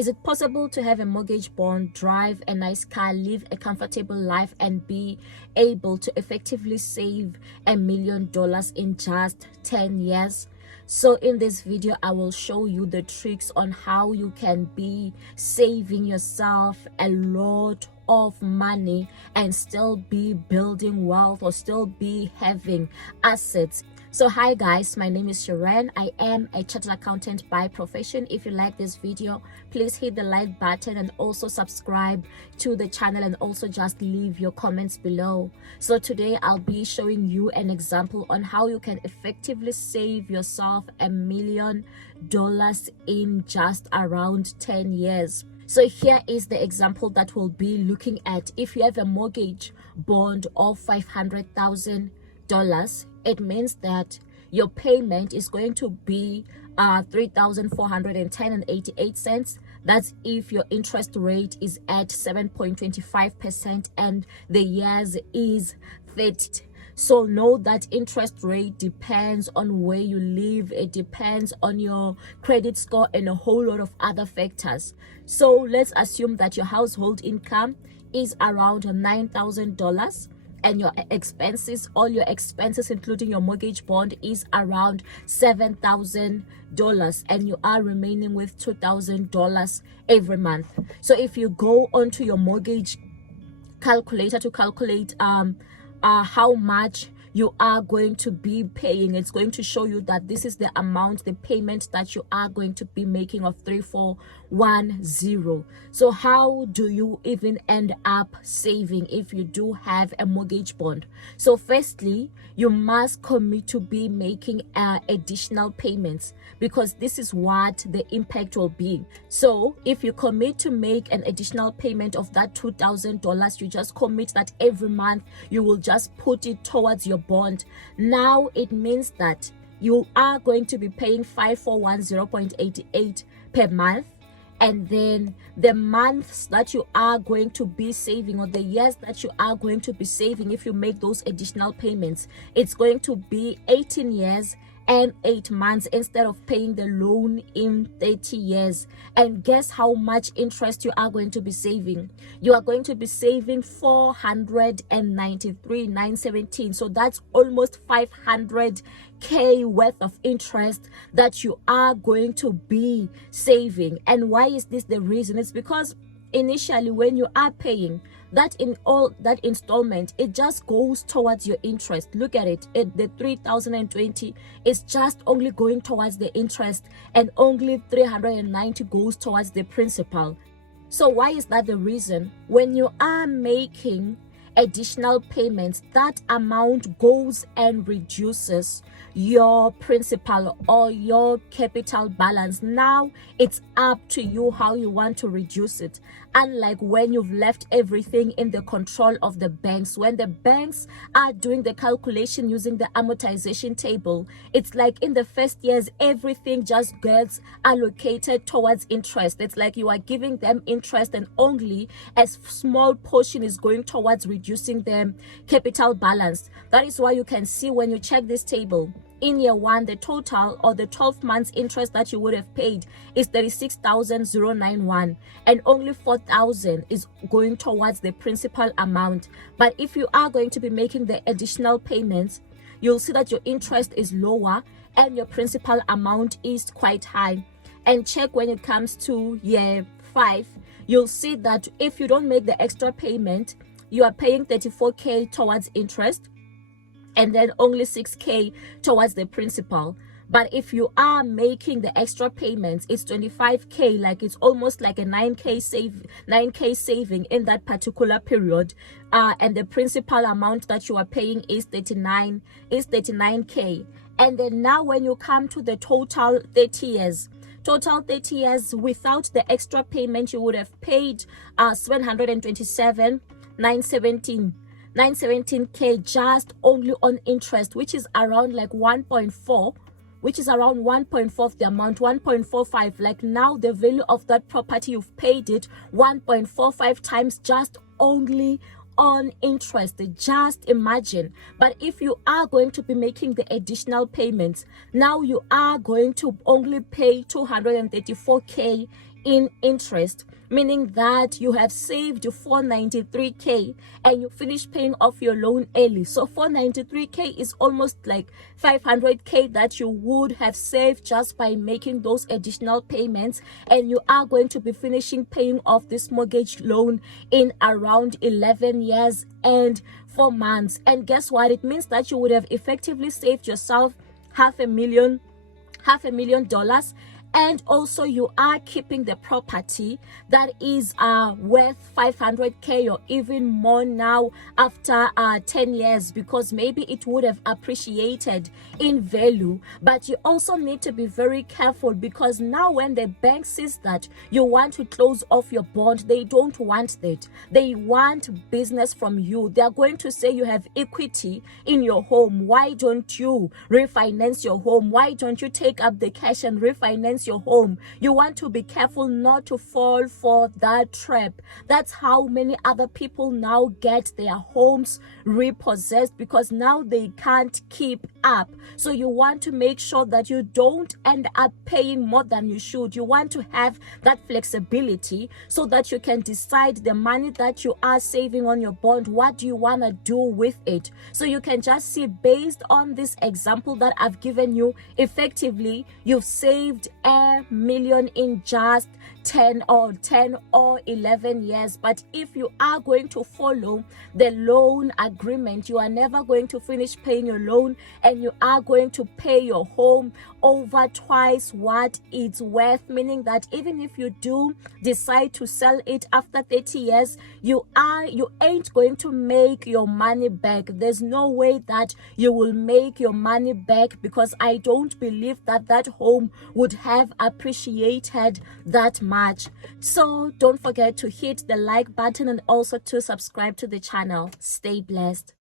Is it possible to have a mortgage bond, drive a nice car, live a comfortable life, and be able to effectively save $1 million in just 10 years? So in this video, I will show you the tricks on how you can be saving yourself a lot of money and still be building wealth or still be having assets. So hi guys, my name is XIREN. I am a chartered accountant by profession. If you like this video, please hit the like button and also subscribe to the channel, and also just leave your comments below. So today I'll be showing you an example on how you can effectively save yourself $1 million in just around 10 years. So here is the example that we'll be looking at. If you have a mortgage bond of $500,000, it means that your payment is going to be $3,410.88. That's if your interest rate is at 7.25% and the years is 30. So know that interest rate depends on where you live, it depends on your credit score and a whole lot of other factors. So let's assume that your household income is around $9,000 and your expenses, all your expenses including your mortgage bond, is around $7,000, and you are remaining with $2,000 every month. So if you go onto your mortgage calculator to calculate how much you are going to be paying, it's going to show you that this is the amount, the payment that you are going to be making of 3,410. So how do you even end up saving if you do have a mortgage bond? So firstly, you must commit to be making additional payments, because this is what the impact will be. So if you commit to make an additional payment of that $2,000, you just commit that every month you will just put it towards your bond. Now it means that you are going to be paying 5,410.88 per month, and then the months that you are going to be saving, or the years that you are going to be saving if you make those additional payments, it's going to be 18 years and 8 months instead of paying the loan in 30 years. And guess how much interest you are going to be saving? You are going to be saving $493,917. So that's almost 500K worth of interest that you are going to be saving. And why is this the reason? It's because initially when you are paying that that installment, it just goes towards your interest. Look at it, the 3,020 is just only going towards the interest, and only 390 goes towards the principal. So why is that the reason? When you are making additional payments, that amount goes and reduces your principal or your capital balance. Now it's up to you how you want to reduce it. Unlike when you've left everything in the control of the banks, when the banks are doing the calculation using the amortization table, it's like in the first years everything just gets allocated towards interest. It's like you are giving them interest and only a small portion is going towards reducing their capital balance. That is why you can see when you check this table, in year one, the total or the 12 months interest that you would have paid is 36,091, and only 4,000 is going towards the principal amount. But if you are going to be making the additional payments, you'll see that your interest is lower and your principal amount is quite high. And check when it comes to year 5, you'll see that if you don't make the extra payment, you are paying 34K towards interest and then only 6K towards the principal. But if you are making the extra payments, it's 25K, like it's almost like a 9K saving in that particular period. And the principal amount that you are paying is 39K. And then now when you come to the total 30 years, without the extra payment, you would have paid 917K just only on interest, which is around like 1.4, which is around 1.4 of the amount, 1.45. Like now the value of that property, you've paid it 1.45 times just only on interest. Just imagine. But if you are going to be making the additional payments, now you are going to only pay 234K in interest, meaning that you have saved 493k and you finish paying off your loan early. So 493k is almost like 500k that you would have saved just by making those additional payments, and you are going to be finishing paying off this mortgage loan in around 11 years and 4 months. And guess what? It means that you would have effectively saved yourself $500,000, and also you are keeping the property that is worth 500k or even more now after 10 years, because maybe it would have appreciated in value. But you also need to be very careful, because now when the bank sees that you want to close off your bond, they don't want that. They want business from you. They are going to say you have equity in your home. Why don't you refinance your home? Why don't you take up the cash and refinance your home? You want to be careful not to fall for that trap. That's how many other people now get their homes repossessed, because now they can't keep up. So you want to make sure that you don't end up paying more than you should. You want to have that flexibility so that you can decide the money that you are saving on your bond, what do you want to do with it. So you can just see, based on this example that I've given you, effectively you've saved $1 million in just 10 or 11 years. But if you are going to follow the loan agreement, you are never going to finish paying your loan, and you are going to pay your home over twice what it's worth, meaning that even if you do decide to sell it after 30 years, you ain't going to make your money back. There's no way that you will make your money back, because I don't believe that that home would have appreciated that much. So don't forget to hit the like button and also to subscribe to the channel. Stay blessed.